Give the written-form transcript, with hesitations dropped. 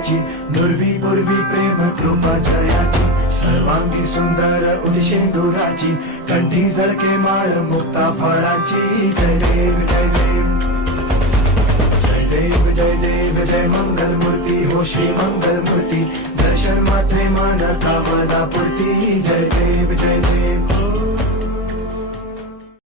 जयाची, नुरवी पूर्वी प्रेम कृपा जयाची, सर्वांगी सुंदर उदिशेंदुराची, कंठी झळके माळ मुक्ता फळाची. जय देव जय देव जय देव जय देव जय मंगल मूर्ती हो श्री मंगल मूर्ती, दर्शन मात्रे मन कामना पूर्ती. जय देव जय देव.